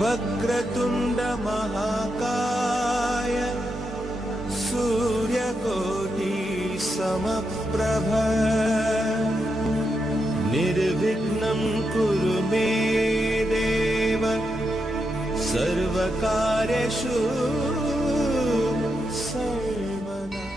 वक्रतुंड महाकाय सूर्यकोटि समप्रभ निर्विघ्नं कुरु मे देव सर्वकार्येषु सर्वदा।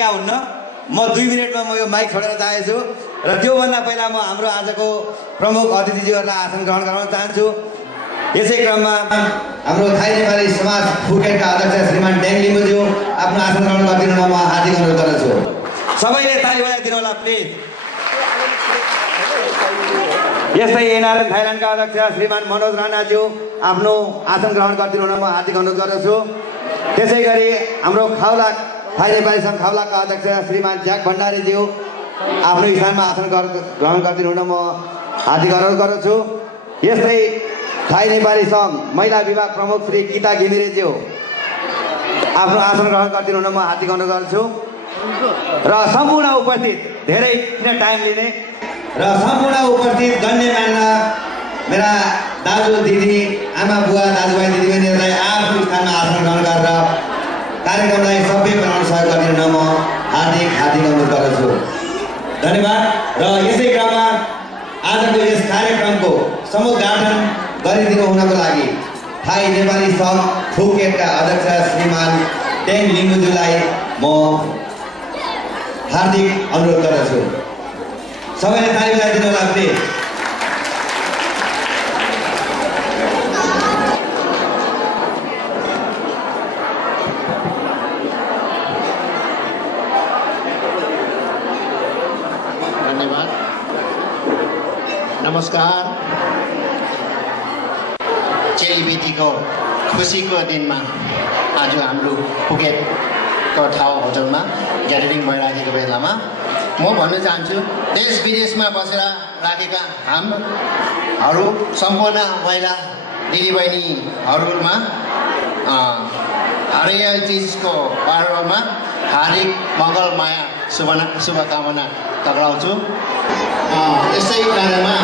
एका हुन्न। म 2 मिनेटमा म यो माइक छोडेर जानेछु र त्योभन्दा पहिला म हाम्रो आजको प्रमुख अतिथिज्यूहरूलाई आसन ग्रहण गराउन चाहन्छु। यसै क्रममा हाम्रो थाई नेपाली समाज फुकेटका अध्यक्ष श्रीमान टेङ लिम्बुज्यू आफ्नो आसन ग्रहण गरिदिनु म हार्दिक अनुरोध गर्दछु। सबैले ताली बजाइदिनु होला प्लिज। यस्तै एनआरएन थाइल्यान्डका अध्यक्ष श्रीमान मनोज राणाज्यू आफ्नो आसन ग्रहण गरिदिनु हुन म हार्दिक अनुरोध गर्दछु। त्यसै गरी हाम्रो खाउला थाई नेपाली सङ्घ खाउलाका अध्यक्ष श्रीमान ज्याक भण्डारीज्यू आफ्नो स्थानमा आसन ग्रहण गरिदिनु हुन म हार्दिक अनुरोध गर्दछु। यस्तै थाई नेपाली सङ्घ महिला विभाग प्रमुख श्री गीता घिमिरेज्यू आफ्नो आसन ग्रहण गरिदिनु हुन म हार्दिक अनुरोध गर्दछु। र सम्पूर्ण उपस्थित धेरै किन टाइम लिने र सम्पूर्ण उपस्थित गण्यमान्य मेरा दाजु दिदी आमा बुवा दाजुभाइ दिदीबहिनीहरूलाई आफ्नो स्थानमा आसन ग्रहण गरेर कार्यक्रमलाई सभ्य बनाउन सहयोग गरिदिनु म हार्दिक अनुरोध गर्दछु। धन्यवाद। र यसै क्रममा आजको यस कार्यक्रमको समुद्घाटन गरिदिनु हुनको लागि थाई नेपाली सङ्घ फुकेटका अध्यक्ष श्रीमान टेङ लिम्बुज्यूलाई म हार्दिक अनुरोध गर्दछु। सबैले ताली बजाइदिनु होला प्लिज। धन्यवाद। नमस्कार। चेलीबेटीको खुसीको दिनमा आज हाम्रो पुकेटको ठाउँ होटलमा ग्यादरिङ भइराखेको बेलामा म भन्न चाहन्छु देश विदेशमा बसेर राखेका हाम्रो सम्पूर्ण महिला दिदीबहिनीहरूमा हरिया तीजको पर्वमा हार्दिक मङ्गलमाया शुभकामना टक्राउँछु। यसै कारणमा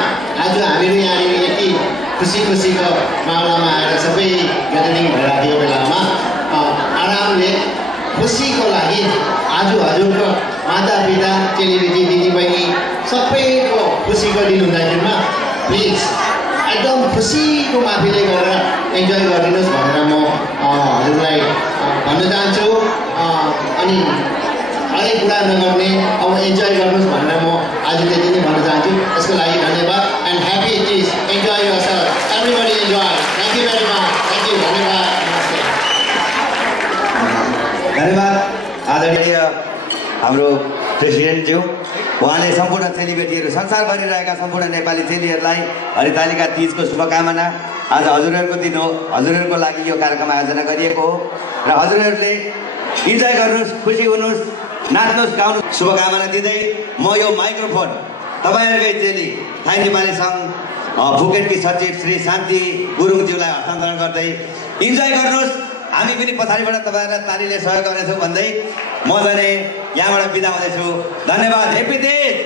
आज हामीहरू यहाँनिर यति खुसीको मामलामा आएर सबै ग्यादरिङ भइराखेको बेलामा आरामले खुसीको लागि आज हजुरको मातापिता चेलीबेटी दिदीबहिनी सबैको खुसीको दिन हुँदाखेरिमा प्लिज एकदम खुसीको माफीले गरेर इन्जोय गरिदिनुहोस् भनेर म हजुरलाई भन्न चाहन्छु। अनि हरेक कुरा नगर्ने अब इन्जोय गर्नुहोस् भनेर म आज त्यति नै भन्न चाहन्छु। यसको लागि धन्यवाद and happy is enjoy yourself everybody enjoy. Thank you very much. Thank you. धन्यवाद। धन्यवाद आदरणीय हाम्रो प्रेसिडेन्टज्यू। उहाँले सम्पूर्ण चेलीबेटीहरू संसारभरि रहेका सम्पूर्ण नेपाली चेलीहरूलाई हरितालिका तीजको शुभकामना। आज हजुरहरूको दिन हो, हजुरहरूको लागि यो कार्यक्रम आयोजना गरिएको हो र हजुरहरूले इन्जोय गर्नुहोस्, खुसी हुनुहोस्, नाच्नुहोस्, गाउनुहोस् शुभकामना दिँदै म यो माइक्रोफोन तपाईँहरूकै चेली थाई नेपाली सङ्घ फुकेटकी सचिव श्री शान्ति गुरुङज्यूलाई हस्तान्तरण गर्दै इन्जोय गर्नुहोस्। हामी पनि पछाडिबाट तपाईँहरूलाई तालीले सहयोग गर्नेछौँ भन्दै म जाने यहाँबाट बिदा हुँदैछु। धन्यवाद। हेप्पी तीज।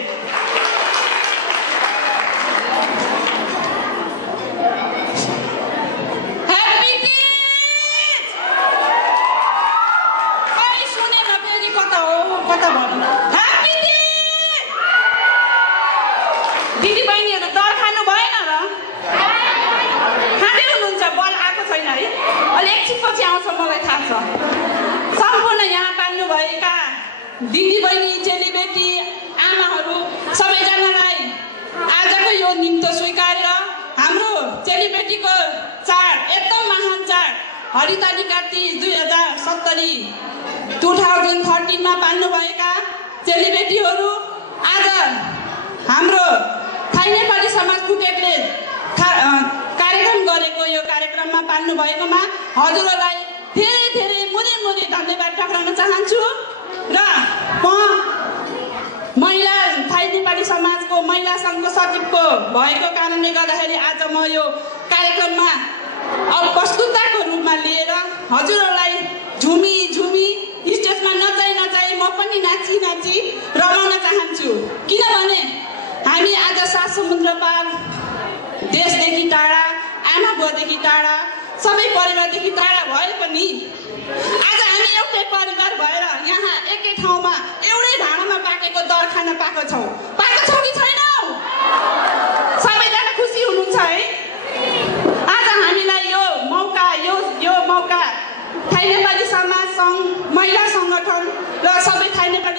दिदी बहिनीहरू डर खानु भएन र? खाँदै हुनुहुन्छ? बल आएको छैन है? अलि एकछिनपछि आउँछ, मलाई थाहा छ। सम्पूर्ण यहाँ पाल्नुभएका दिदीबहिनी चेलीबेटी आमाहरू सबैजनालाई आजको यो निम्तो स्वीकारेर हाम्रो चेलीबेटीको चाड, एकदम महान चाड हरितालिका तीज 2013 मा पाल्नुभएका चेलीबेटीहरू आज हाम्रो थाई नेपाली समाज फुकेटले कार्यक्रम गरेको यो कार्यक्रममा पाल्नु भएकोमा हजुरहरूलाई धेरै धेरै मुरी धन्यवाद टक्राउन चाहन्छु। र म महिला थाई नेपाली समाजको महिला सङ्घको सचिवको भएको कारणले गर्दाखेरि आज म यो कार्यक्रममा प्रस्तुताको रूपमा लिएर हजुरहरूलाई झुमी स्टेजमा नचाई म पनि नाची रमाउन चाहन्छु। किनभने हामी आज 7 समुद्र पार, देशदेखि टाढा, आमा बुवादेखि टाढा, सबै परिवारदेखि टाढा भए पनि आज हामी एउटै परिवार भएर यहाँ एकै ठाउँमा एउटै भाँडामा पाकेको दर खान पाएको छौँ कि छैनौ? सबैजना खुसी हुनुहुन्छ है? आज हामीलाई यो मौका थाई नेपाली समाज सङ्घ, महिला सङ्गठन र सबै थाई नेपाली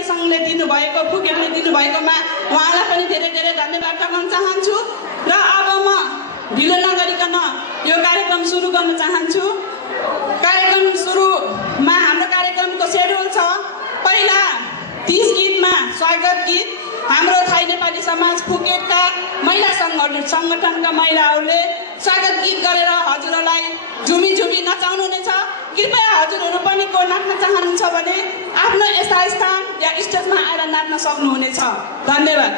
भएकोमा उहाँलाई पनि धेरै धेरै धन्यवाद टक्राउन चाहन्छु र अब म ढिलो नगरिकन यो कार्यक्रम सुरु गर्न चाहन्छु। कार्यक्रम सुरुमा हाम्रो कार्यक्रमको सेड्युल छ। पहिला 30 गीतमा स्वागत गीत हाम्रो थाई नेपाली समाज फुकेटका महिला सङ्गठनका महिलाहरूले स्वागत गीत गरेर हजुरहरूलाई झुमी झुमी नचाउनु नै छ। कृपया हजुरहरू पनि को नाच्न चाहनुहुन्छ भने आफ्नो यस्ता स्थान या स्टेजमा आएर नाच्न सक्नुहुनेछ। धन्यवाद।